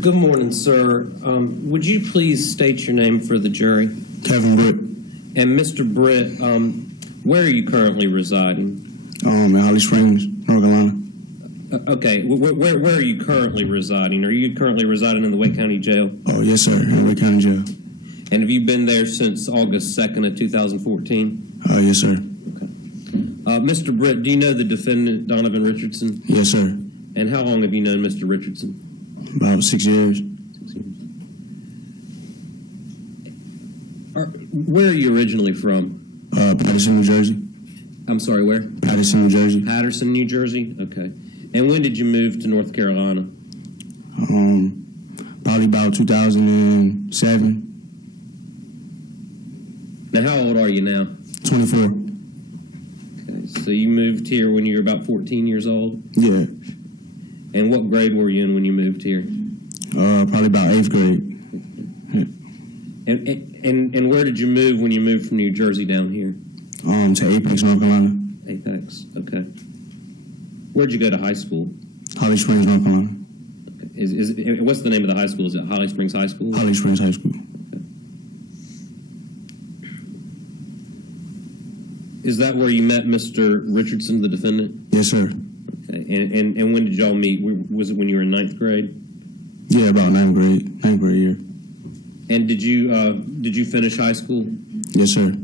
Good morning, sir. Would you please state your name for the jury? Kevin Britt. And Mr. Britt, where are you currently residing? In Holly Springs, North Carolina. Okay, where are you currently residing? Are you currently residing in the Wake County Jail? Oh, yes, sir, in Wake County Jail. And have you been there since August 2nd of 2014? Yes, sir. Okay. Mr. Britt, do you know the defendant, Donovan Richardson? Yes, sir. And how long have you known Mr. Richardson? About 6 years. 6 years. Where are you originally from? Patterson, New Jersey. I'm sorry, where? Patterson, New Jersey. Patterson, New Jersey? Okay. And when did you move to North Carolina? Probably about 2007. Now, how old are you now? 24. Okay, so you moved here when you were about 14 years old? Yeah. And what grade were you in when you moved here? Probably about 8th grade. Yeah. And where did you move when you moved from New Jersey down here? To Apex, North Carolina. Apex, okay. Where'd you go to high school? Holly Springs, North Carolina. Okay. What's the name of the high school? Is it Holly Springs High School? Holly Springs High School. Okay. Is that where you met Mr. Richardson, the defendant? Yes, sir. Okay. And when did y'all meet? Was it when you were in 9th grade? Yeah, about 9th grade year. And did you finish high school? Yes, sir.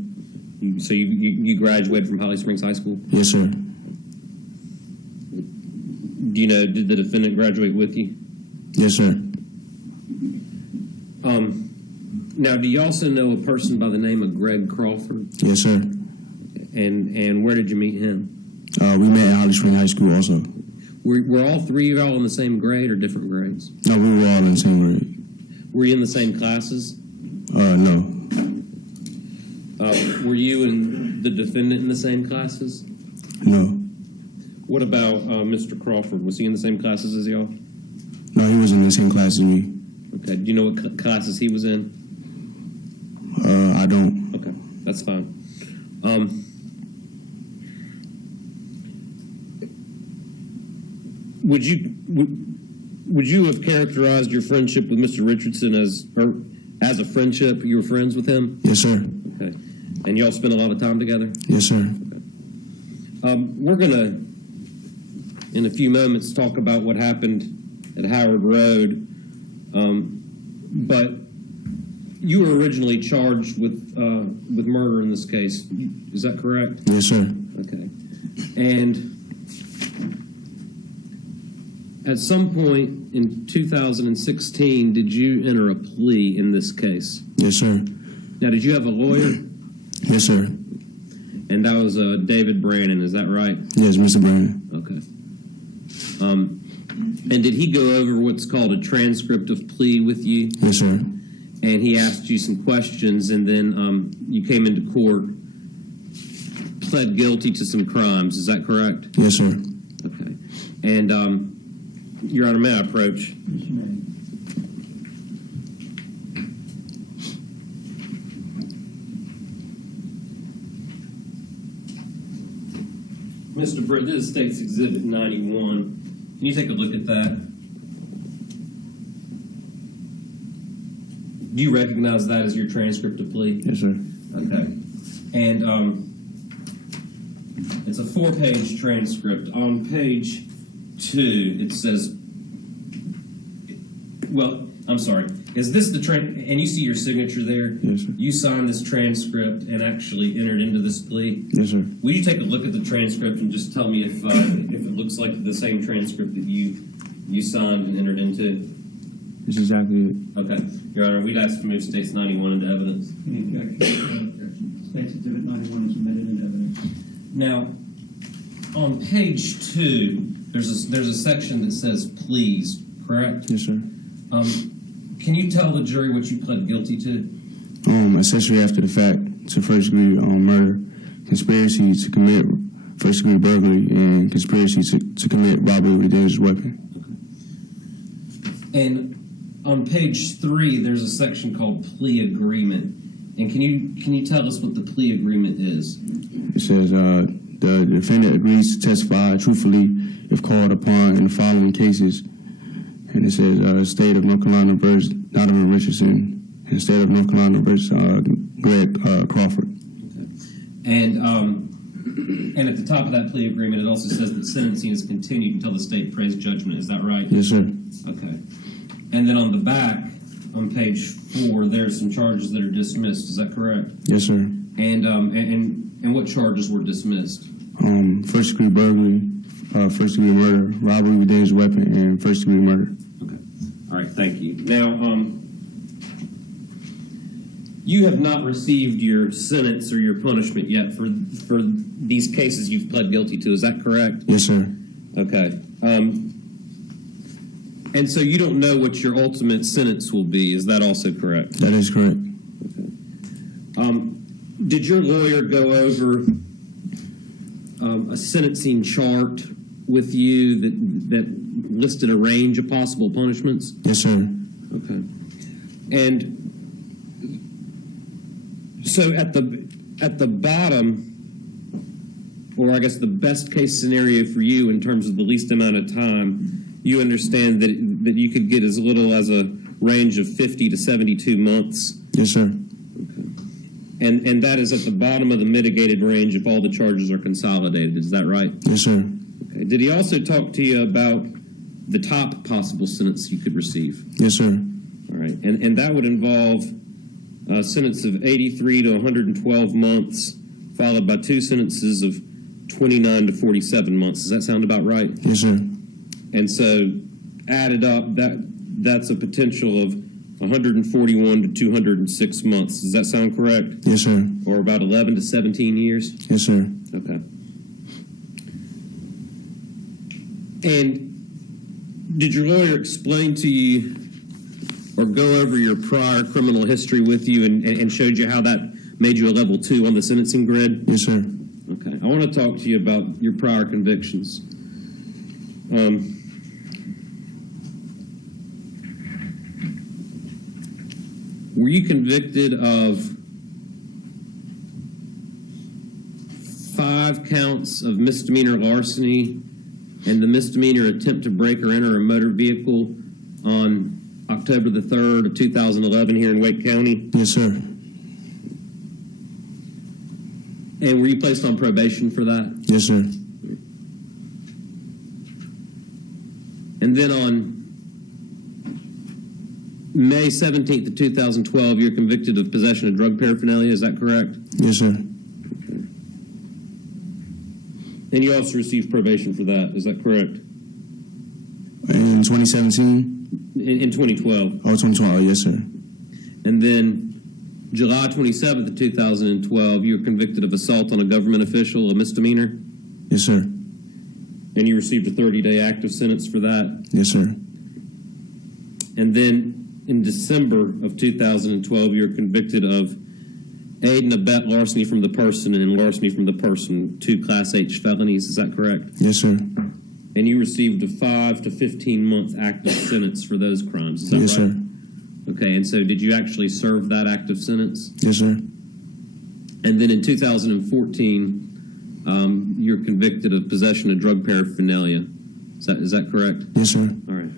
So you graduated from Holly Springs High School? Yes, sir. Do you know, did the defendant graduate with you? Yes, sir. Now, do you also know a person by the name of Greg Crawford? Yes, sir. And where did you meet him? We met at Holly Springs High School also. Were all three of y'all in the same grade or different grades? No, we were all in the same grade. Were you in the same classes? No. Were you and the defendant in the same classes? No. What about Mr. Crawford? Was he in the same classes as y'all? No, he was in the same class as me. Okay. Do you know what classes he was in? I don't. Okay, that's fine. Would you have characterized your friendship with Mr. Richardson as a friendship? You were friends with him? Yes, sir. Okay. And y'all spent a lot of time together? Yes, sir. Okay. We're going to, in a few moments, talk about what happened at Howard Road. But you were originally charged with murder in this case. Is that correct? Yes, sir. Okay. And at some point in 2016, did you enter a plea in this case? Yes, sir. Now, did you have a lawyer? Yes, sir. And that was David Brandon, is that right? Yes, Mr. Brandon. Okay. And did he go over what's called a transcript of plea with you? Yes, sir. And he asked you some questions, and then you came into court, pled guilty to some crimes, is that correct? Yes, sir. Okay. And, Your Honor, may I approach? Yes, you may. Mr. Britt, this is State's Exhibit 91. Can you take a look at that? Do you recognize that as your transcript of plea? Yes, sir. Okay. And it's a 4-page transcript. On page 2, it says, well, I'm sorry. Is this the and you see your signature there? Yes, sir. You signed this transcript and actually entered into this plea? Yes, sir. Will you take a look at the transcript and just tell me if it looks like the same transcript that you signed and entered into? That's exactly it. Okay. Your Honor, we'd ask to move States 91 into evidence. Any objection? State's Exhibit 91 is admitted into evidence. Now, on page 2, there's a section that says pleas, correct? Yes, sir. Can you tell the jury what you pled guilty to? Accessory after the fact to first-degree murder, conspiracy to commit first-degree burglary, and conspiracy to commit robbery with a dangerous weapon. Okay. And on page 3, there's a section called plea agreement. And can you tell us what the plea agreement is? It says the defendant agrees to testify truthfully if called upon in the following cases, and it says State of North Carolina versus Donovan Richardson, and State of North Carolina versus Gregory Crawford. And at the top of that plea agreement, it also says that sentencing is continued until the state prays judgment. Is that right? Yes, sir. Okay. And then on the back, on page 4, there's some charges that are dismissed. Is that correct? Yes, sir. And what charges were dismissed? First degree burglary, first degree murder, robbery with dangerous weapon, and first degree murder. Okay. All right. Thank you. Now, you have not received your sentence or your punishment yet for these cases you've pled guilty to. Is that correct? Yes, sir. Okay. And so you don't know what your ultimate sentence will be. Is that also correct? That is correct. Okay. Did your lawyer go over a sentencing chart with you that listed a range of possible punishments? Yes, sir. Okay. And so at the bottom, or I guess the best case scenario for you in terms of the least amount of time, you understand that you could get as little as a range of 50 to 72 months. Yes, sir. Okay. And that is at the bottom of the mitigated range if all the charges are consolidated. Is that right? Yes, sir. Okay. Did he also talk to you about the top possible sentence you could receive? Yes, sir. All right. And that would involve a sentence of 83 to 112 months, followed by 2 sentences of 29 to 47 months. Does that sound about right? Yes, sir. And so, added up, that's a potential of 141 to 206 months. Does that sound correct? Yes, sir. Or about 11 to 17 years? Yes, sir. Okay. And did your lawyer explain to you or go over your prior criminal history with you and showed you how that made you a level 2 on the sentencing grid? Yes, sir. Okay. I want to talk to you about your prior convictions. Were you convicted of 5 counts of misdemeanor larceny and the misdemeanor attempt to break or enter a motor vehicle on October the 3rd of 2011 here in Wake County? Yes, sir. And were you placed on probation for that? Yes, sir. And then on May 17th of 2012, you're convicted of possession of drug paraphernalia. Is that correct? Yes, sir. And you also received probation for that. Is that correct? In 2017? In 2012. Oh, 2012. Yes, sir. And then July 27th of 2012, you were convicted of assault on a government official, a misdemeanor. Yes, sir. And you received a 30-day active sentence for that. Yes, sir. And then in December of 2012, you were convicted of aid and abet larceny from the person and larceny from the person, 2 Class H felonies. Is that correct? Yes, sir. And you received a 5 to 15-month active sentence for those crimes. Is that Yes, right? sir. Okay, and so did you actually serve that active sentence? Yes, sir. And then in 2014, you're convicted of possession of drug paraphernalia. Is that correct? Yes, sir. All right.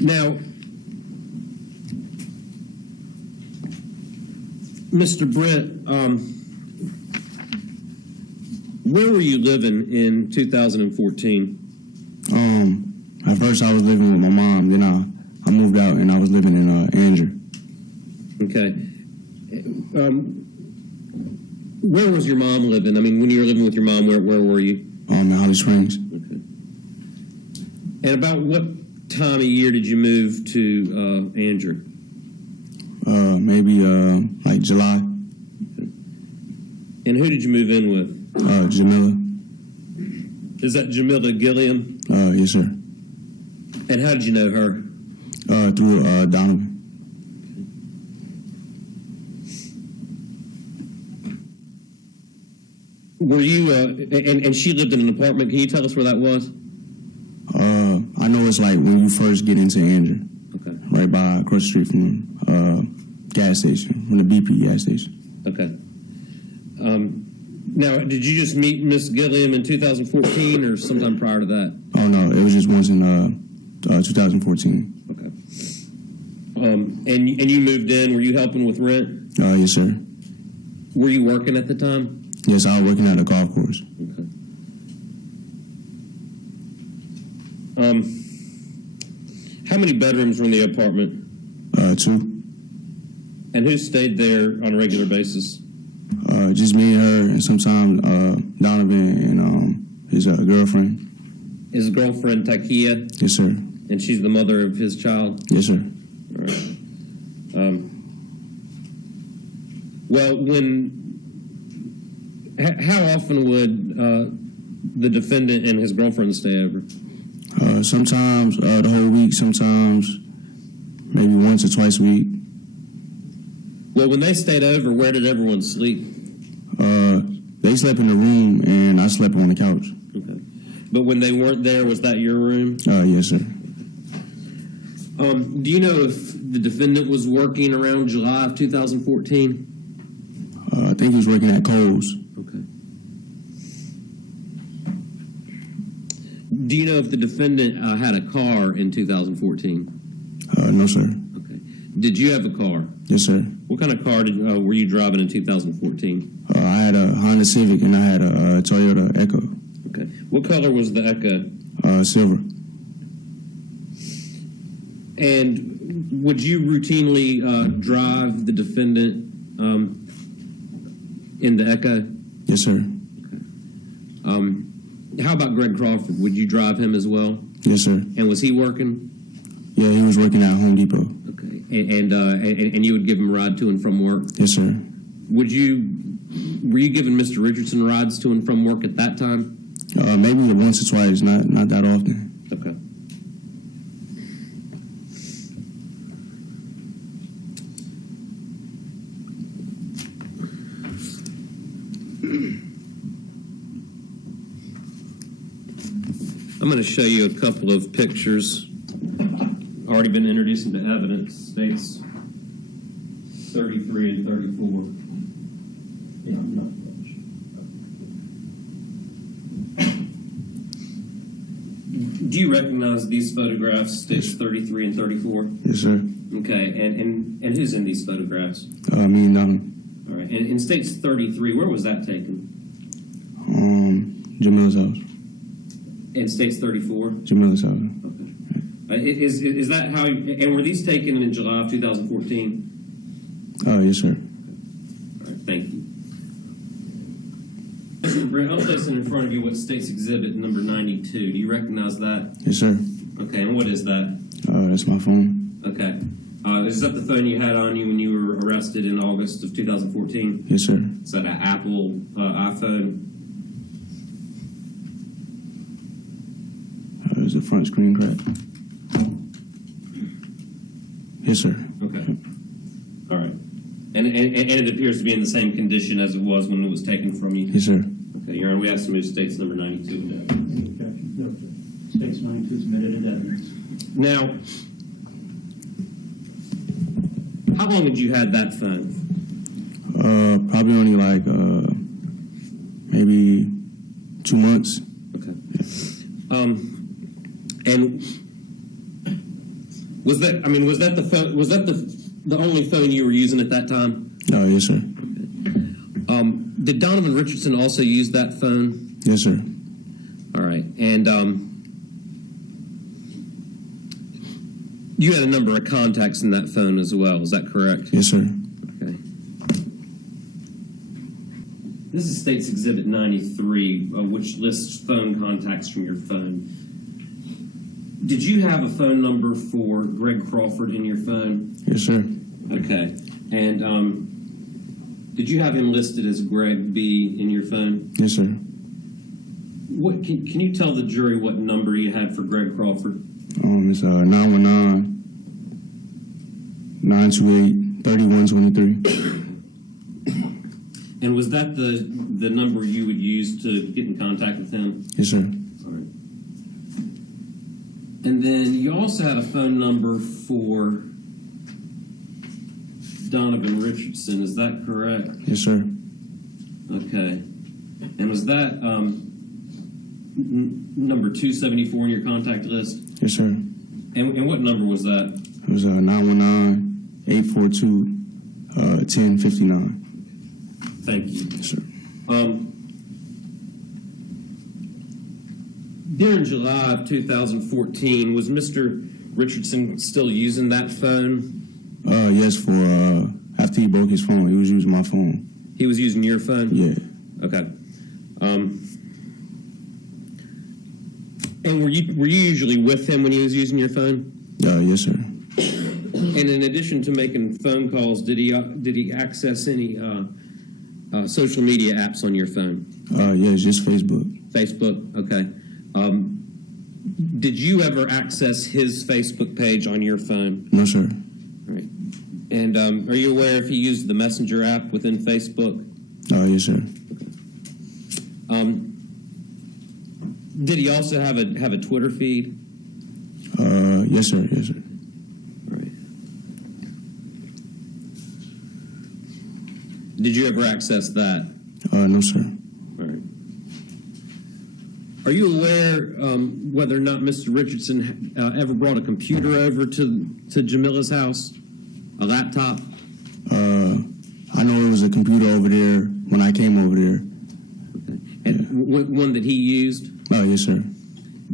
Now, Mr. Britt, where were you living in 2014? At first I was living with my mom. Then I moved out and I was living in Andrew. Okay. Where was your mom living? I mean, when you were living with your mom, where were you? In Holly Springs. Okay. And about what time of year did you move to Andrew? Maybe like July. Okay. And who did you move in with? Jamila. Is that Jamila Gilliam? Yes, sir. And how did you know her? Through Donovan. Were you, and she lived in an apartment. Can you tell us where that was? I know it's like when you first get into Andrew. Okay. Right by across the street from gas station, from the BP gas station. Okay. Now, did you just meet Miss Gilliam in 2014 or sometime prior to that? Oh, no, it was just once in 2014. Okay. And you moved in. Were you helping with rent? Yes, sir. Were you working at the time? Yes, I was working at a golf course. Okay. How many bedrooms were in the apartment? 2. And who stayed there on a regular basis? Just me and her, and sometimes Donovan and his girlfriend. His girlfriend, Takia? Yes, sir. And she's the mother of his child? Yes, sir. All right. Well, how often would the defendant and his girlfriend stay over? Sometimes the whole week, sometimes maybe once or twice a week. Well, when they stayed over, where did everyone sleep? They slept in the room, and I slept on the couch. Okay. But when they weren't there, was that your room? Yes, sir. Do you know if the defendant was working around July of 2014? I think he was working at Kohl's. Okay. Do you know if the defendant had a car in 2014? No, sir. Okay. Did you have a car? Yes, sir. What kind of car were you driving in 2014? I had a Honda Civic, and I had a Toyota Echo. Okay. What color was the Echo? Silver. And would you routinely drive the defendant in the Echo? Yes, sir. Okay. How about Greg Crawford? Would you drive him as well? Yes, sir. And was he working? Yeah, he was working at Home Depot. Okay. And you would give him a ride to and from work? Yes, sir. Were you giving Mr. Richardson rides to and from work at that time? Maybe once or twice, not that often. Okay. I'm going to show you a couple of pictures. Already been introduced into evidence. States 33 and 34. Yeah, I'm not much. Do you recognize these photographs, states 33 and 34? Yes, sir. Okay, and who's in these photographs? Me and Donovan. All right, and in states 33, where was that taken? Jamila's house. In states 34? Jamila's house. Okay. Is that how? And were these taken in July of 2014? Yes, sir. All right, thank you. Britt, I'm placing in front of you what state's exhibit number 92. Do you recognize that? Yes, sir. Okay, and what is that? That's my phone. Okay. Is that the phone you had on you when you were arrested in August of 2014? Yes, sir. Is that an Apple iPhone? There's a front screen crack. Yes, sir. Okay. All right. And it appears to be in the same condition as it was when it was taken from you? Yes, sir. Okay, Your Honor, we have to move states number 92 to evidence. No objection. States 92 is admitted into evidence. Now, how long had you had that phone? Probably only like maybe 2 months. Okay. And was that the phone? Was that the only phone you were using at that time? Yes, sir. Did Donovan Richardson also use that phone? Yes, sir. All right, and you had a number of contacts in that phone as well. Is that correct? Yes, sir. Okay. This is State's Exhibit 93, which lists phone contacts from your phone. Did you have a phone number for Greg Crawford in your phone? Yes, sir. Okay. And did you have him listed as Greg B in your phone? Yes, sir. What can you tell the jury what number you had for Greg Crawford? It's 919-928-3123. And was that the number you would use to get in contact with him? Yes, sir. All right. And then you also had a phone number for Donovan Richardson. Is that correct? Yes, sir. Okay. And was that number 274 in your contact list? Yes, sir. And what number was that? It was 919-842-1059. Thank you. Yes, sir. During July of 2014, was Mr. Richardson still using that phone? Yes, for after he broke his phone, he was using my phone. He was using your phone? Yeah. Okay. And were you usually with him when he was using your phone? Yes, sir. And in addition to making phone calls, did he access any social media apps on your phone? Yes, just Facebook. Facebook. Okay. Did you ever access his Facebook page on your phone? No, sir. All right. And are you aware if he used the Messenger app within Facebook? Yes, sir. Did he also have a Twitter feed? Yes, sir. Yes, sir. All right. Did you ever access that? No, sir. All right. Are you aware whether or not Mr. Richardson ever brought a computer over to Jamila's house? A laptop? I know there was a computer over there when I came over there. Okay. And one that he used? Yes, sir.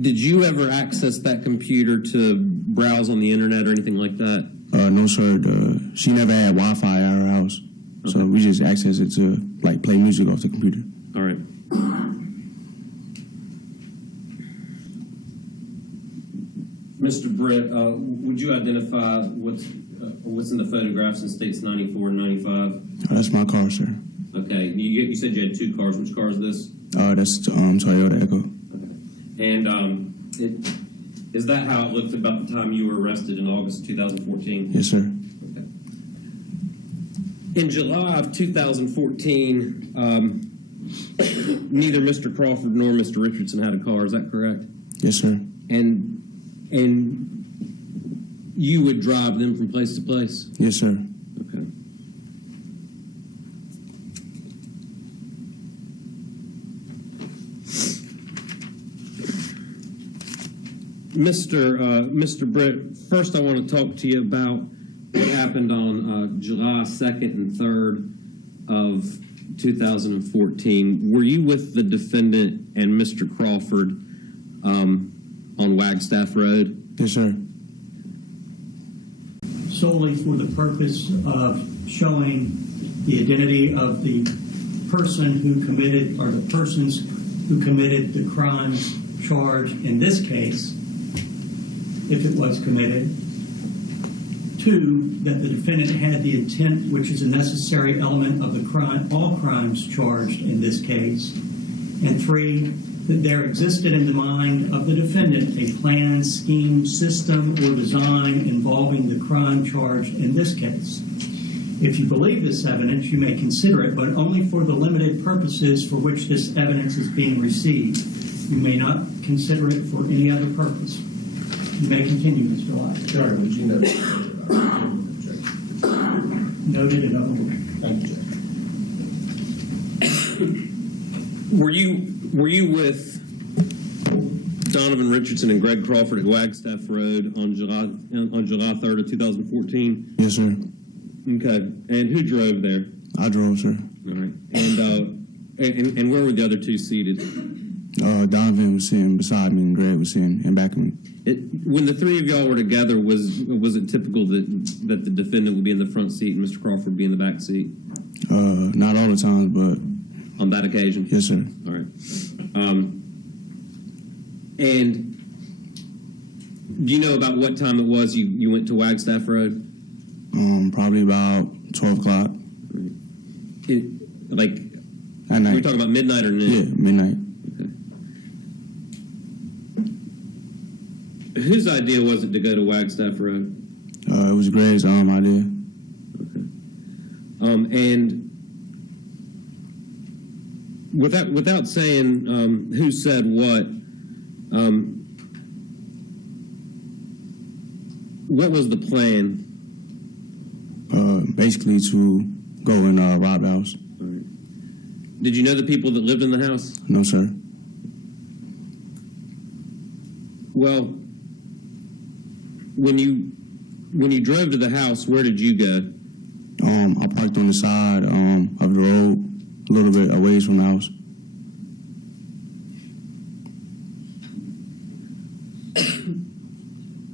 Did you ever access that computer to browse on the internet or anything like that? No, sir. She never had Wi-Fi at her house, so we just accessed it to play music off the computer. All right. Mr. Britt, would you identify what's in the photographs in states 94 and 95? That's my car, sir. Okay. You said you had two cars. Which car is this? That's Toyota Echo. Okay. And is that how it looked about the time you were arrested in August 2014? Yes, sir. Okay. In July of 2014, neither Mr. Crawford nor Mr. Richardson had a car. Is that correct? Yes, sir. And you would drive them from place to place? Yes, sir. Okay. Mr. Britt, first I want to talk to you about what happened on July 2nd and 3rd of 2014. Were you with the defendant and Mr. Crawford on Wagstaff Road? Yes, sir. Solely for the purpose of showing the identity of the person who committed, or the persons who committed the crimes charged in this case, if it was committed. 2, that the defendant had the intent, which is a necessary element of the crime, all crimes charged in this case. And 3, that there existed in the mind of the defendant a plan, scheme, system, or design involving the crime charged in this case. If you believe this evidence, you may consider it, but only for the limited purposes for which this evidence is being received. You may not consider it for any other purpose. You may continue, Mr. Lott. Your Honor, would you note? Noted and overruled. Thank you, Judge. Were you with Donovan Richardson and Greg Crawford at Wagstaff Road on July 3rd of 2014? Yes, sir. Okay. And who drove there? I drove, sir. All right. And where were the other two seated? Donovan was sitting beside me, and Greg was sitting in back of me. When the three of y'all were together, was it typical that the defendant would be in the front seat and Mr. Crawford would be in the back seat? Not all the times, but on that occasion? yes, sir. All right. And do you know about what time it was you went to Wagstaff Road? Probably about 12 o'clock Like, at night. were we talking about midnight or noon? Yeah, midnight. Okay. Whose idea was it to go to Wagstaff Road? It was Greg's idea. Okay. And without saying who said what was the plan? Basically to go and rob the house. All right. Did you know the people that lived in the house? No, sir. Well, when you drove to the house, where did you go? I parked on the side of the road, a little bit away from the house.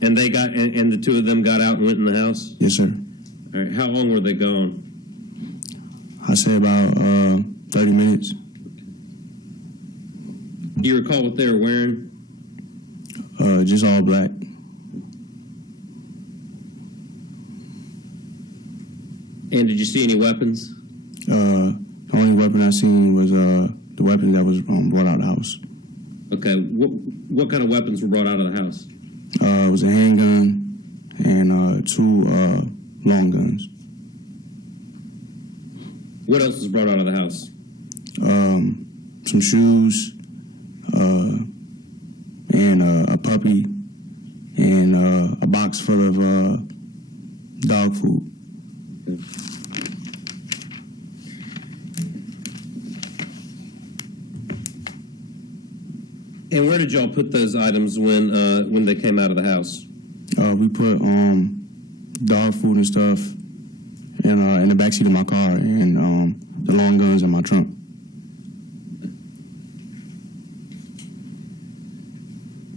And and the two of them got out and went in the house? Yes, sir. All right. How long were they gone? I say about 30 minutes. Do you recall what they were wearing? Just all black. And did you see any weapons? The only weapon I seen was the weapon that was brought out of the house. Okay. What kind of weapons were brought out of the house? It was a handgun and two long guns. What else was brought out of the house? Some shoes, and a puppy, and a box full of dog food. And where did y'all put those items when they came out of the house? We put dog food and stuff in the backseat of my car, and the long guns in my trunk.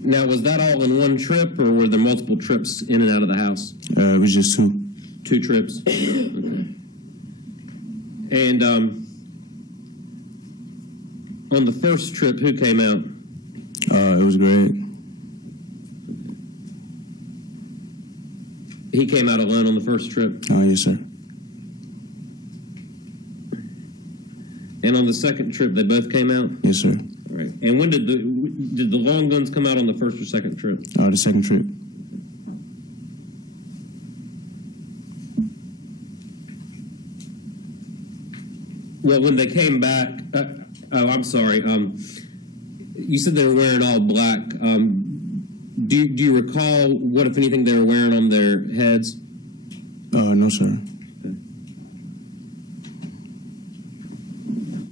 Now, was that all in one trip, or were there multiple trips in and out of the house? It was just two. 2 trips. Okay. And on the first trip, who came out? It was Greg. He came out alone on the first trip. Yes, sir. And on the second trip, they both came out? Yes, sir. All right. And when did the long guns come out on the first or second trip? The second trip. Well, when they came back, I'm sorry. You said they were wearing all black. Do you recall what, if anything, they were wearing on their heads? No, sir.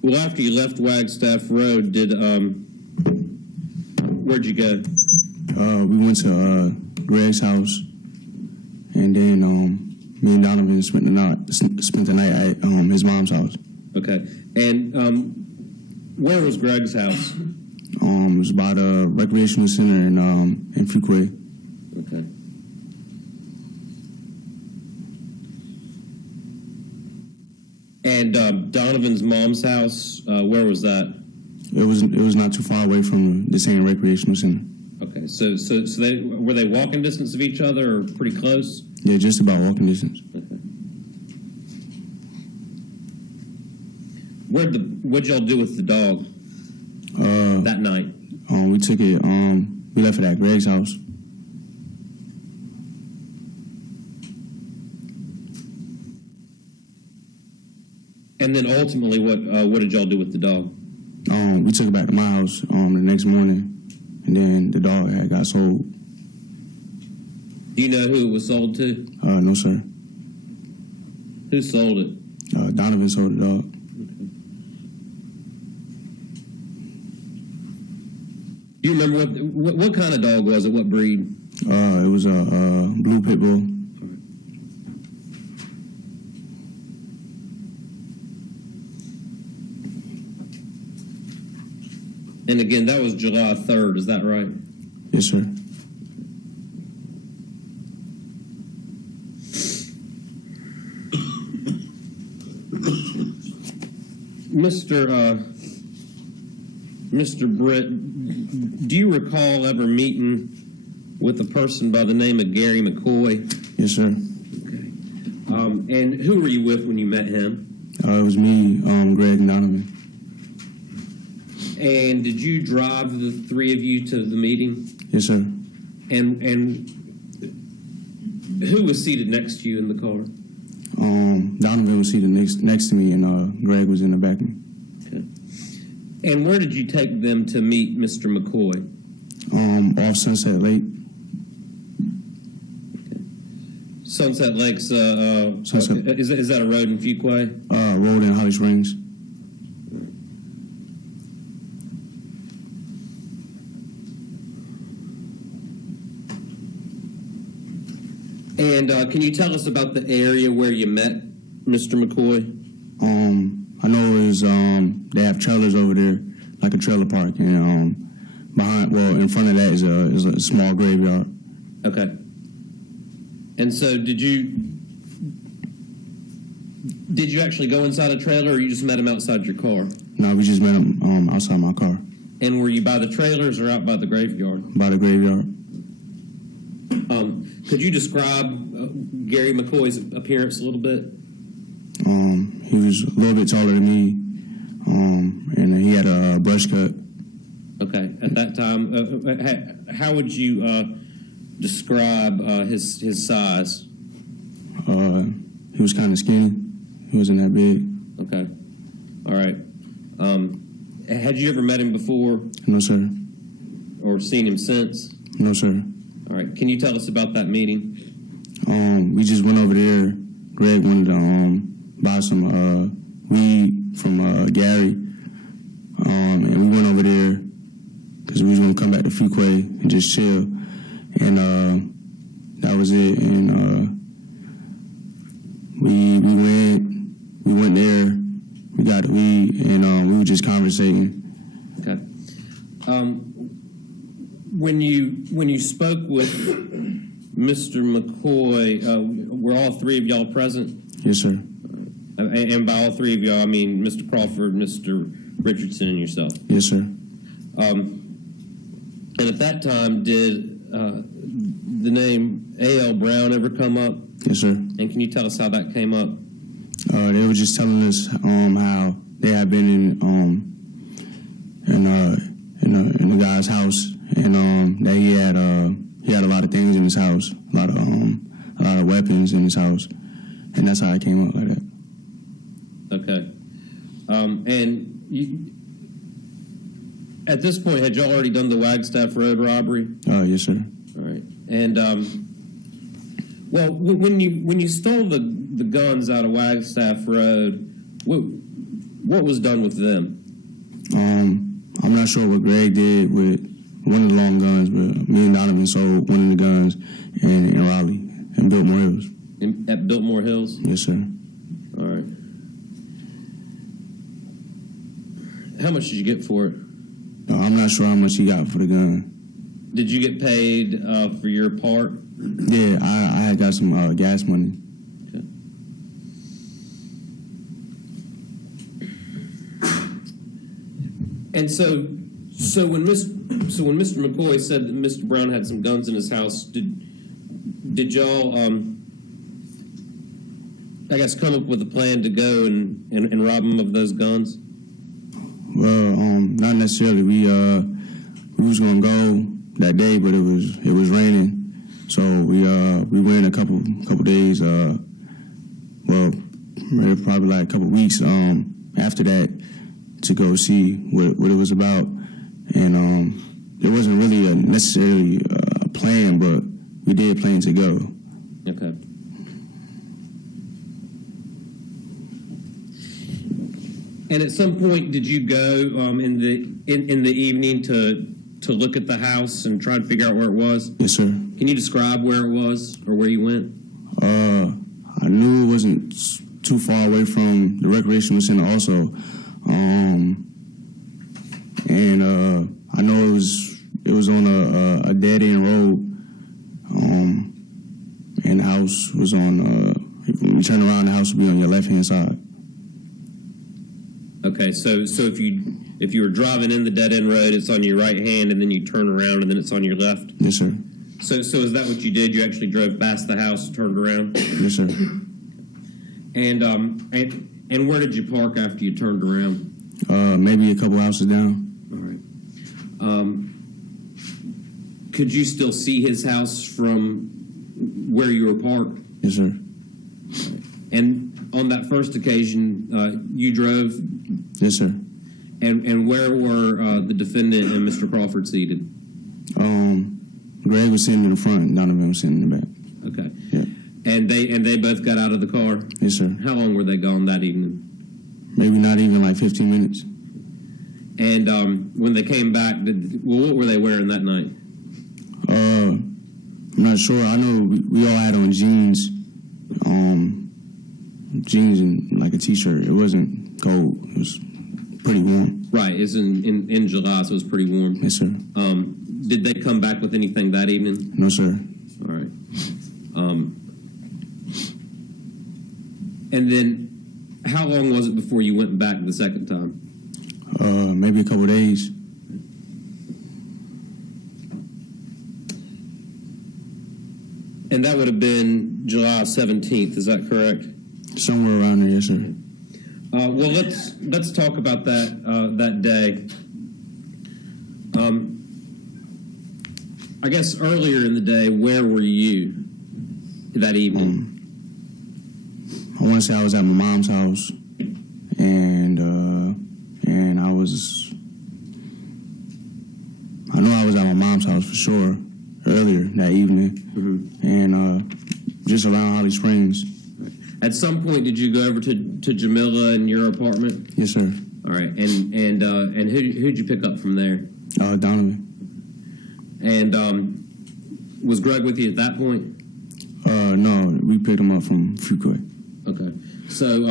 Well, after you left Wagstaff Road, where'd you go? We went to Greg's house, and then me and Donovan spent the night at his mom's house. Okay. And where was Greg's house? It was by the recreational center in Fuquay. Okay. And Donovan's mom's house, where was that? It was not too far away from the same recreational center. Okay. So were they walking distance of each other, or pretty close? Yeah, just about walking distance. Okay. What'd y'all do with the dog that night? We took it. We left it at Greg's house. And then ultimately, what did y'all do with the dog? We took it back to my house the next morning, and then the dog got sold. Do you know who it was sold to? No, sir. Who sold it? Donovan sold the dog. Do you remember what kind of dog was it? What breed? It was a blue pit bull. And again, that was July 3rd. Is that right? Yes, sir. Mr. Britt, do you recall ever meeting with a person by the name of Gary McKoy? Yes, sir. Okay. And who were you with when you met him? It was me, Greg, and Donovan. And did you drive the three of you to the meeting? Yes, sir. And who was seated next to you in the car? Donovan was seated next to me, and Greg was in the back of me. Okay. And where did you take them to meet Mr. McKoy? Off Sunset Lake. Okay. Sunset Lake's, Sunset. is that a road in Fuquay? Road in Holly Springs. And can you tell us about the area where you met Mr. McKoy? I know it was, they have trailers over there, like a trailer park, and in front of that is a small graveyard. Okay. And so did you actually go inside a trailer, or you just met him outside your car? No, we just met him outside my car. And were you by the trailers or out by the graveyard? By the graveyard. Could you describe Gary McKoy's appearance a little bit? He was a little bit taller than me, and he had a brush cut. Okay. At that time, how would you describe his size? He was kind of skinny. He wasn't that big. Okay. All right. Had you ever met him before? No, sir. Or seen him since? No, sir. All right. Can you tell us about that meeting? We just went over there. Greg wanted to buy some weed from Gary, and we went over there because we was going to come back to Fuquay and just chill, and that was it. And we went there, we got the weed, and we were just conversating. Okay. When you spoke with Mr. McKoy, were all three of y'all present? Yes, sir. And by all three of y'all, I mean Mr. Crawford, Mr. Richardson, and yourself. Yes, sir. And at that time, did the name A.L. Brown ever come up? Yes, sir. And can you tell us how that came up? They were just telling us how they had been in the guy's house, and that he had a lot of things in his house, a lot of weapons in his house, and that's how it came up like that. Okay. And at this point, had y'all already done the Wagstaff Road robbery? Yes, sir. All right. And well, when you stole the guns out of Wagstaff Road, what was done with them? I'm not sure what Greg did with one of the long guns, but me and Donovan sold one of the guns in Raleigh and Biltmore Hills. At Biltmore Hills? Yes, sir. All right. How much did you get for it? I'm not sure how much he got for the gun. Did you get paid for your part? Yeah, I had got some gas money. Okay. And so when Mr. McKoy said that Mr. Brown had some guns in his house, did y'all I guess come up with a plan to go and rob him of those guns? Well, not necessarily. We was gonna go that day, but it was raining, so we went a couple days. Well, probably like a couple weeks after that to go see what it was about, and there wasn't really necessarily a plan, but we did plan to go. Okay. And at some point, did you go in the evening to look at the house and try to figure out where it was? Yes, sir. Can you describe where it was or where you went? I knew it wasn't too far away from the recreational center also, and I know it was on a dead end road, and the house was on. When you turn around, the house would be on your left hand side. Okay, so if you were driving in the dead end road, it's on your right hand, and then you turn around, and then it's on your left. Yes, sir. So is that what you did? You actually drove past the house, turned around. Yes, sir. And where did you park after you turned around? Maybe a couple houses down. All right. Could you still see his house from where you were parked? Yes, sir. And on that first occasion, you drove? Yes, sir. And where were the defendant and Mr. Crawford seated? Greg was sitting in the front, and Donovan was sitting in the back. Okay. Yeah. And they both got out of the car? Yes, sir. How long were they gone that evening? Maybe not even like 15 minutes. And when they came back, what were they wearing that night? I'm not sure. I know we all had on jeans, jeans and like a t-shirt. It wasn't cold. It was pretty warm. Right. It's in July, so it was pretty warm. Yes, sir. Did they come back with anything that evening? No, sir. All right. And then, how long was it before you went back the second time? Maybe a couple days. And that would have been July 17th. Is that correct? Somewhere around there, yes, sir. Well, let's talk about that day. I guess earlier in the day, where were you that evening? I want to say I was at my mom's house, and I know I was at my mom's house for sure earlier that evening, and just around Holly Springs. At some point, did you go over to Jamila in your apartment? Yes, sir. All right, and who'd you pick up from there? Donovan. And was Greg with you at that point? No, we picked him up from Fuquay. Okay, so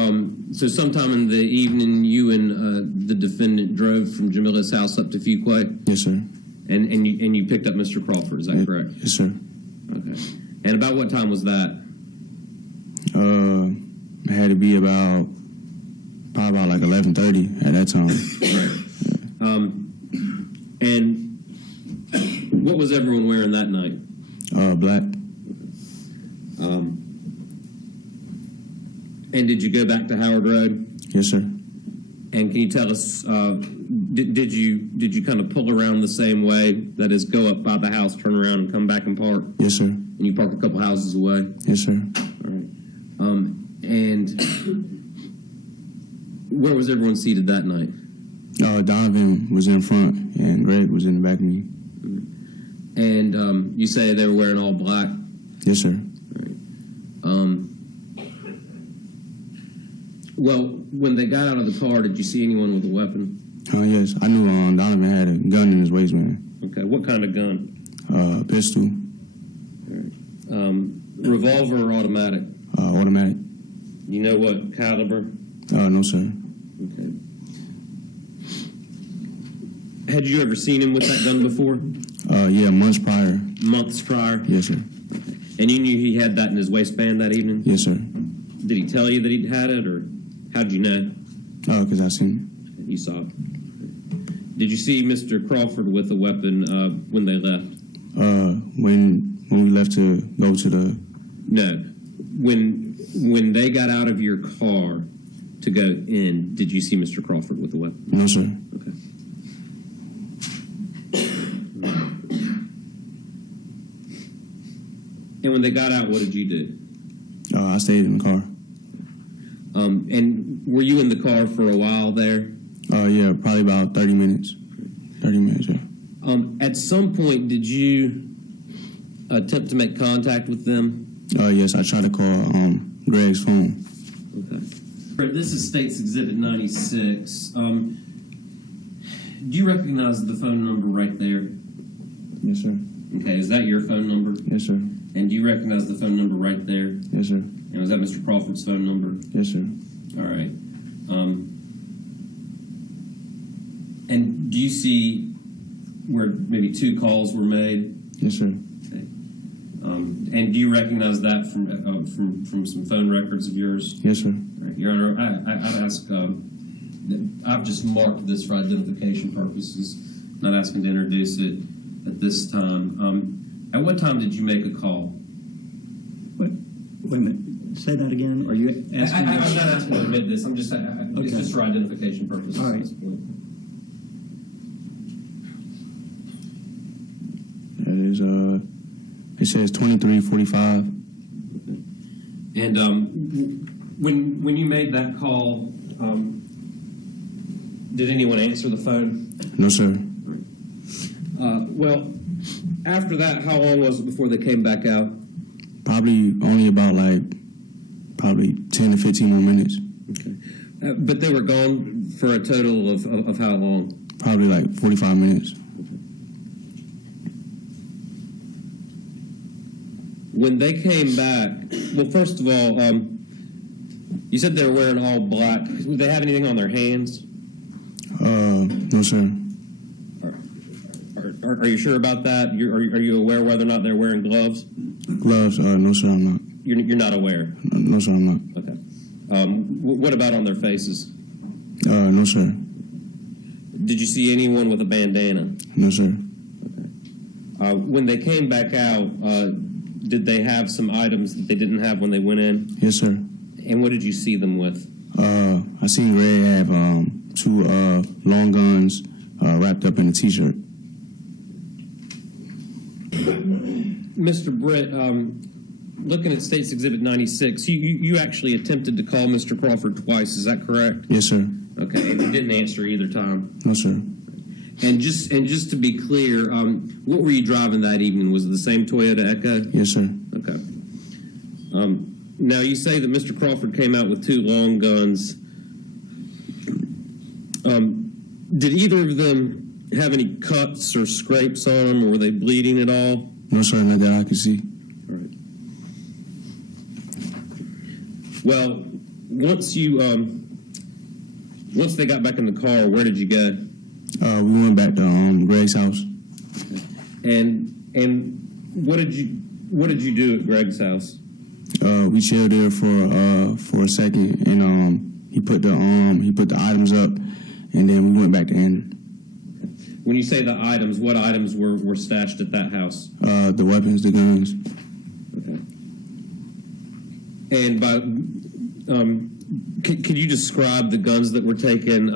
sometime in the evening, you and the defendant drove from Jamila's house up to Fuquay. Yes, sir. And you picked up Mr. Crawford. Is that correct? Yes, sir. Okay. And about what time was that? It had to be probably about like 11:30 at that time. Right. And what was everyone wearing that night? Black. And did you go back to Howard Road? Yes, sir. And can you tell us, did you kind of pull around the same way? That is, go up by the house, turn around, and come back and park? Yes, sir. And you parked a couple houses away? Yes, sir. All right. And where was everyone seated that night? Donovan was in front, and Greg was in the back of me. And you say they were wearing all black? Yes, sir. All right. Well, when they got out of the car, did you see anyone with a weapon? Yes, I knew Donovan had a gun in his waistband. Okay, what kind of gun? Pistol. All right. Revolver or automatic? Automatic. You know what caliber? No, sir. Okay. Had you ever seen him with that gun before? Yeah, months prior. Months prior? Yes, sir. Okay. And you knew he had that in his waistband that evening? Yes, sir. Did he tell you that he'd had it, or how'd you know? Because I seen You saw it. Did you see Mr. Crawford with a weapon when they left? When we left to go to the... No. When they got out of your car to go in, did you see Mr. Crawford with a weapon? No, sir. Okay. And when they got out, what did you do? I stayed in the car. And were you in the car for a while there? Yeah, probably about 30 minutes. 30 minutes, yeah. At some point, did you attempt to make contact with them? Yes, I tried to call Greg's phone. Okay. This is State's Exhibit 96. Do you recognize the phone number right there? Yes, sir. Okay, is that your phone number? Yes, sir. And do you recognize the phone number right there? Yes, sir. And was that Mr. Crawford's phone number? Yes, sir. All right. And do you see where maybe 2 calls were made? Yes, sir. Okay. And do you recognize that from some phone records of yours? Yes, sir. All right. Your Honor, I'd ask. I've just marked this for identification purposes. Not asking to introduce it at this time. At what time did you make a call? Wait a minute. Say that again. Are you asking? I'm not asking to admit this. I'm just. It's Okay. just for identification purposes. All right. At this point. That is, it says 2345. And when you made that call, did anyone answer the phone? No, sir. Well, after that, how long was it before they came back out? Probably only about 10 to 15 more minutes. Okay. But they were gone for a total of how long? Probably 45 minutes. When they came back, well, first of all, you said they were wearing all black. Did they have anything on their hands? No, sir. Are you sure about that? Are you aware whether or not they're wearing gloves? Gloves? No, sir, I'm not. You're not aware? No, sir, I'm not. Okay. What about on their faces? No, sir. Did you see anyone with a bandana? No, sir. Okay. When they came back out, did they have some items that they didn't have when they went in? Yes, sir. And what did you see them with? I seen Greg have two long guns wrapped up in a T-shirt. Mr. Britt, looking at State's Exhibit 96, you actually attempted to call Mr. Crawford twice. Is that correct? Yes, sir. Okay, and you didn't answer either time. No, sir. And just to be clear, what were you driving that evening? Was it the same Toyota Echo? Yes, sir. Okay. Now you say that Mr. Crawford came out with two long guns. Did either of them have any cuts or scrapes on them, or were they bleeding at all? No, sir, not that I can see. All right. Well, once they got back in the car, where did you go? We went back to Greg's house. And what did you do at Greg's house? We chilled there for a second, and he put the items up, and then we went back to Andrew. When you say the items, what items were stashed at that house? The weapons, the guns. Okay. And could you describe the guns that were taken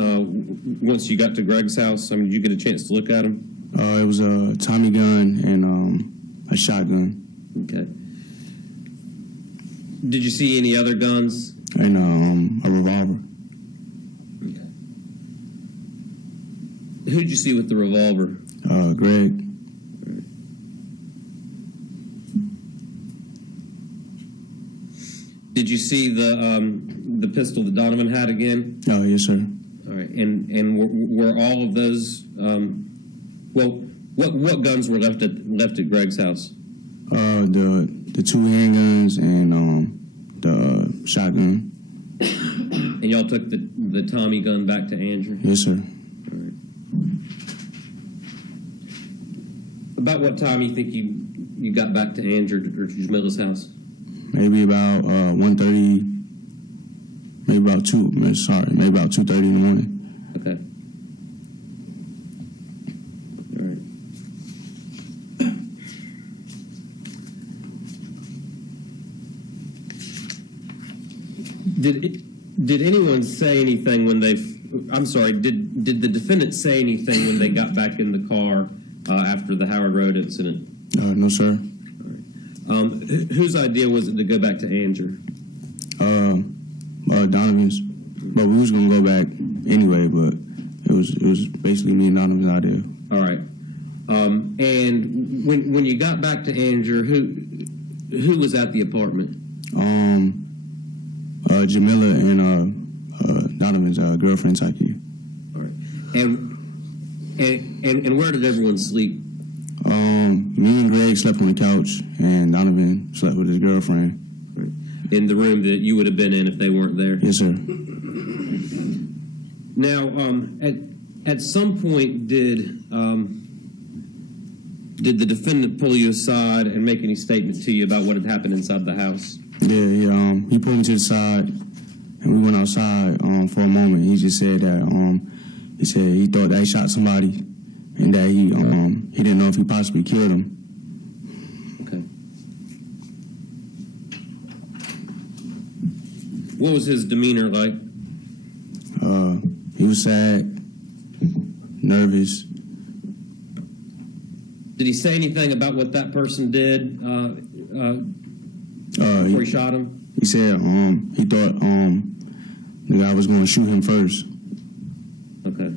once you got to Greg's house? I mean, did you get a chance to look at them? It was a Tommy gun and a shotgun. Okay. Did you see any other guns? And a revolver. Okay. Who'd you see with the revolver? Greg. Did you see the pistol that Donovan had again? Oh, yes, sir. All right. And were all of those? What guns were left at Greg's house? The two handguns and the shotgun. And y'all took the Tommy gun back to Andrew? Yes, sir. All right. About what time you think you got back to Andrew or to Jamila's house? Maybe about 1:30. Maybe about 2:30 in the morning. Okay. All right. Did anyone say anything when they? I'm sorry. Did the defendant say anything when they got back in the car after the Howard Road incident? No, sir. All right. Whose idea was it to go back to Andrew? Donovan's. But we was gonna go back anyway. But it was basically me and Donovan's idea. All right. And when you got back to Andrew, who was at the apartment? Jamila and Donovan's girlfriend, Taki. All right. And where did everyone sleep? Me and Greg slept on the couch, and Donovan slept with his girlfriend. Right. In the room that you would have been in if they weren't there? Yes, sir. Now, at some point, did the defendant pull you aside and make any statement to you about what had happened inside the house? Yeah, he pulled me to the side, and we went outside for a moment. He just said that he thought that he shot somebody, and that he didn't know if he possibly killed him. Okay. What was his demeanor like? He was sad, nervous. Did he say anything about what that person did before he shot him? He said he thought the guy was going to shoot him first. Okay.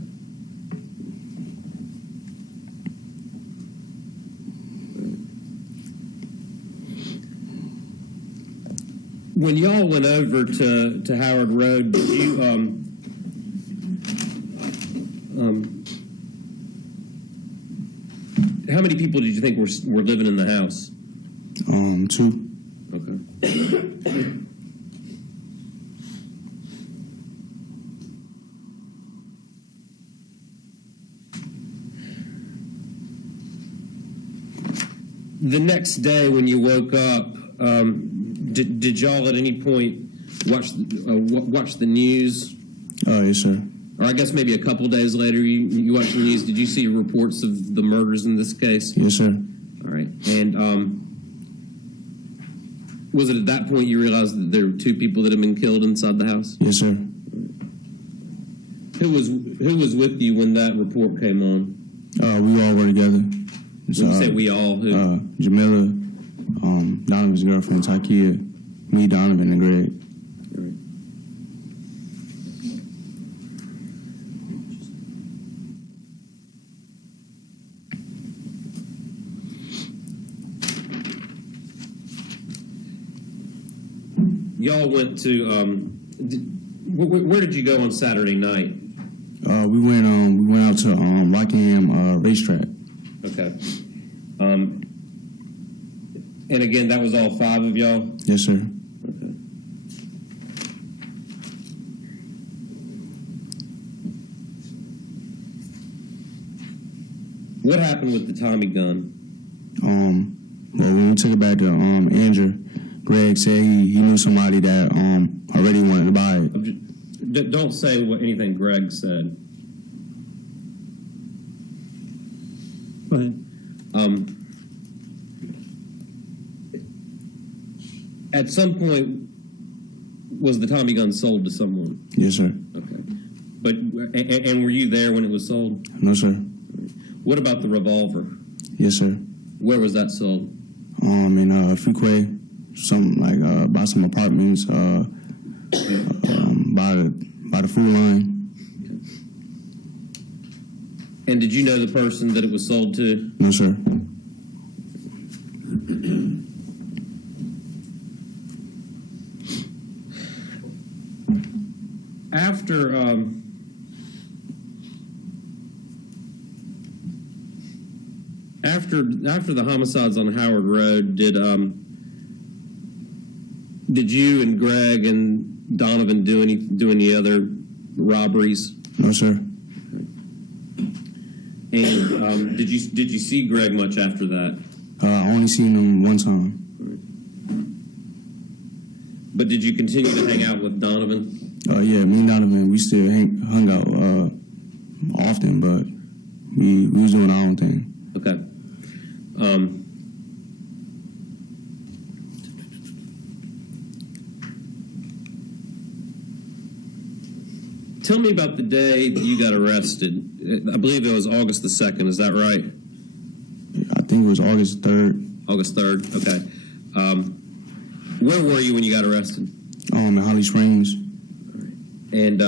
When y'all went over to Howard Road, did you how many people did you think were living in the house? 2. Okay. The next day when you woke up, did y'all at any point watch the news? Yes, sir. Or I guess maybe a couple days later you watched the news. Did you see reports of the murders in this case? Yes, sir. All right. And was it at that point you realized that there were 2 people that had been killed inside the house? Yes, sir. Who was with you when that report came on? We all were together. When you say we all, who? Jamila, Donovan's girlfriend, Takia, me, Donovan, and Greg. All right. Y'all went to, where did you go on Saturday night? We went out to Rockingham racetrack. Okay. And again, that was all 5 of y'all? Yes, sir. Okay. What happened with the Tommy gun? Well, when we took it back to Andrew, Greg said he knew somebody that already wanted to buy it. Don't say anything Greg said. Go ahead. At some point, was the Tommy gun sold to someone? Yes, sir. Okay. But and were you there when it was sold? No, sir. What about the revolver? Yes, sir. Where was that sold? In Fuquay, by some apartments, by the food line. And did you know the person that it was sold to? No, sir. After the homicides on Howard Road, did you and Greg and Donovan do any other robberies? No, sir. And did you see Greg much after that? I only seen him one time. But did you continue to hang out with Donovan? Yeah, me and Donovan, we still hung out often, but we was doing our own thing. Okay. Tell me about the day that you got arrested. I believe it was August the 2nd. Is that right? I think it was August 3rd. August 3rd. Okay. Where were you when you got arrested? In Holly Springs. And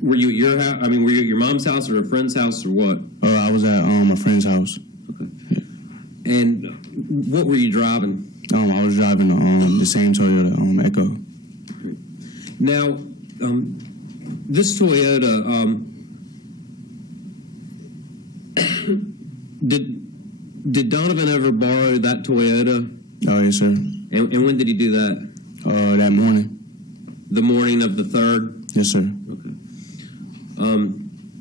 were you at your house? I mean, were you at your mom's house or a friend's house or what? I was at a friend's house. Okay. And what were you driving? I was driving the same Toyota Echo. Now, this Toyota, did Donovan ever borrow that Toyota? Oh, yes, sir. And when did he do that? That morning. The morning of the 3rd? Yes, sir. Okay.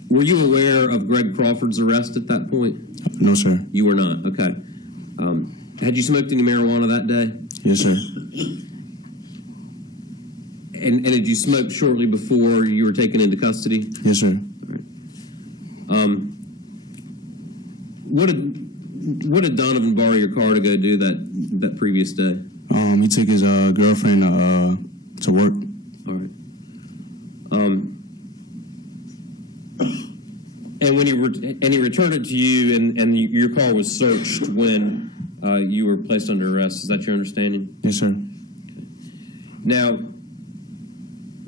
Were you aware of Greg Crawford's arrest at that point? No, sir. You were not. Okay. Had you smoked any marijuana that day? Yes, sir. And did you smoke shortly before you were taken into custody? Yes, sir. All right. What did Donovan borrow your car to go do that previous day? He took his girlfriend to work. All right. And when he returned it to you, and your car was searched when you were placed under arrest. Is that your understanding? Yes, sir. Now,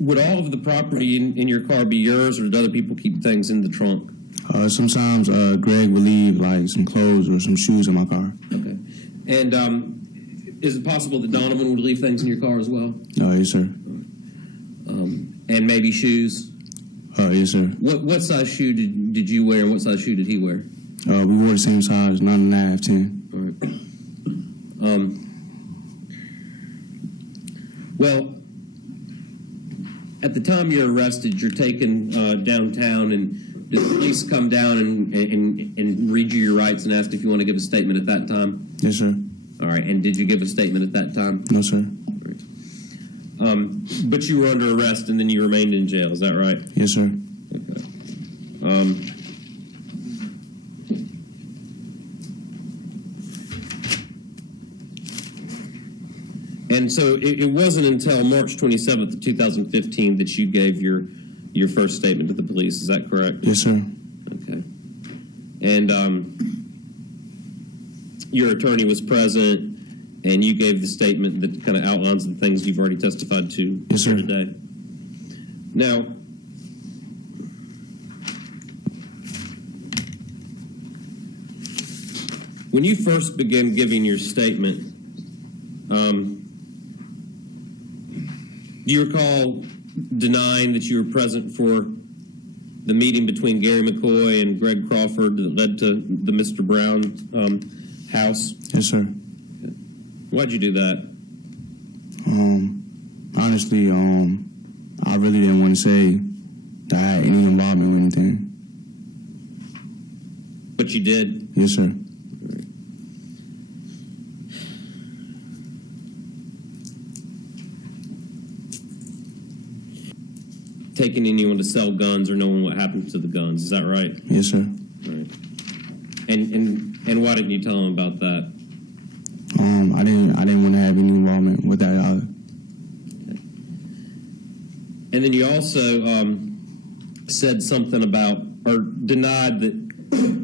would all of the property in your car be yours, or did other people keep things in the trunk? Sometimes Greg would leave like some clothes or some shoes in my car. Okay. And is it possible that Donovan would leave things in your car as well? Yes, sir. And maybe shoes? Yes, sir. What size shoe did you wear, and what size shoe did he wear? We wore the same size, 9.5, 10. All right. Well, at the time you're arrested, you're taken downtown, and did the police come down and read you your rights and ask if you want to give a statement at that time? Yes, sir. All right. And did you give a statement at that time? No, sir. All right. But you were under arrest, and then you remained in jail. Is that right? Yes, sir. Okay. And so it wasn't until March 27th of 2015 that you gave your first statement to the police. Is that correct? Yes, sir. Okay. And your attorney was present, and you gave the statement that kind of outlines the things you've already testified to Yes, sir. here today. Now, when you first began giving your statement, do you recall denying that you were present for the meeting between Gary McKoy and Greg Crawford that led to the Mr. Brown house? Yes, sir. Why'd you do that? Honestly, I really didn't want to say that I had any involvement with anything. But you did? Yes, sir. Taking anyone to sell guns or knowing what happened to the guns, is that right? Yes, sir. Right. And why didn't you tell them about that? I didn't want to have any involvement with that either. And then you also said something about, or denied that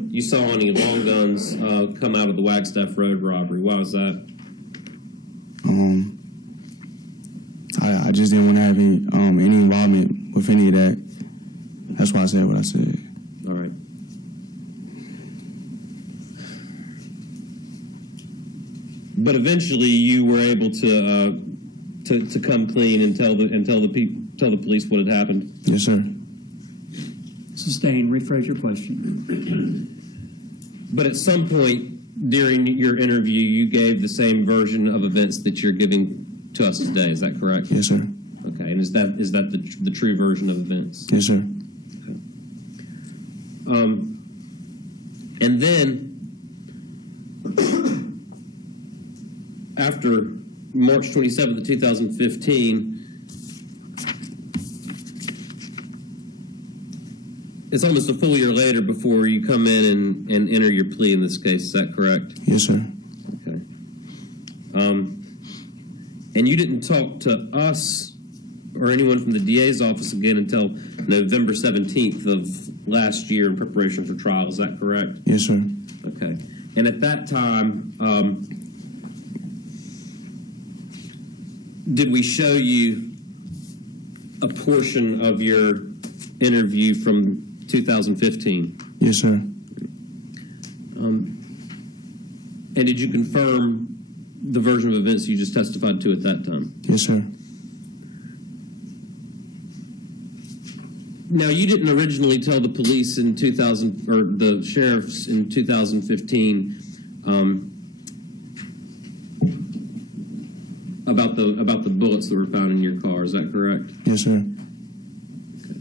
you saw any long guns come out of the Wagstaff Road robbery. Why was that? I just didn't want to have any involvement with any of that. That's why I said what I said. All right. But eventually, you were able to come clean and tell the police what had happened. Yes, sir. Sustained. Rephrase your question. But at some point during your interview, you gave the same version of events that you're giving to us today. Is that correct? Yes, sir. Okay. And is that the true version of events? Yes, sir. Okay. And then after March 27th of 2015, it's almost a full year later before you come in and enter your plea in this case. Is that correct? Yes, sir. Okay. And you didn't talk to us or anyone from the DA's office again until November 17th of last year in preparation for trial. Is that correct? Yes, sir. Okay. And at that time, did we show you a portion of your interview from 2015? Yes, sir. And did you confirm the version of events you just testified to at that time? Yes, sir. Now, you didn't originally tell the police in 2000, or the sheriffs in 2015, about the bullets that were found in your car. Is that correct? Yes, sir. Okay.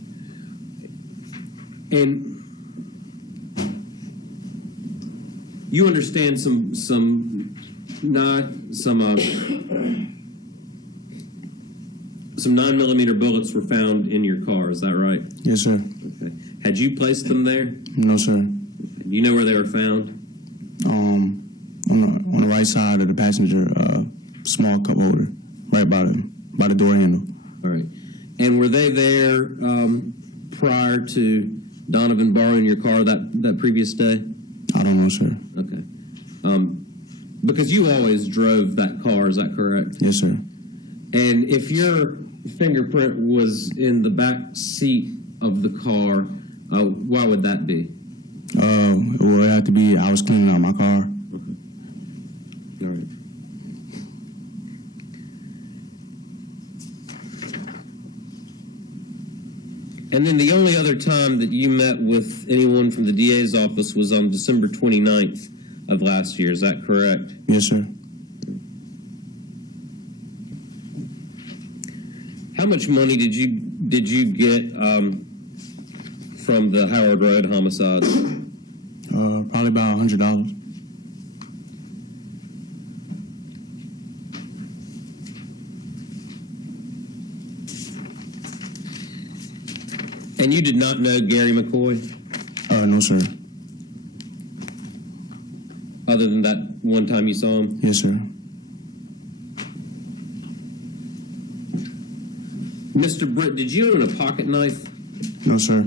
And you understand some 9mm bullets were found in your car. Is that right? Yes, sir. Okay. Had you placed them there? No, sir. Do you know where they were found? On the right side of the passenger, small cup holder, right by the door handle. All right. And were they there prior to Donovan borrowing your car that previous day? I don't know, sir. Okay. Because you always drove that car, is that correct? Yes, sir. And if your fingerprint was in the back seat of the car, why would that be? It would have to be I was cleaning out my car. Okay. All right. And then the only other time that you met with anyone from the DA's office was on December 29th of last year. Is that correct? Yes, sir. How much money did you get from the Howard Road homicide? Probably about $100. And you did not know Gary McKoy, No, sir. other than that one time you saw him? Yes, sir. Mr. Britt, did you own a pocket knife? No, sir.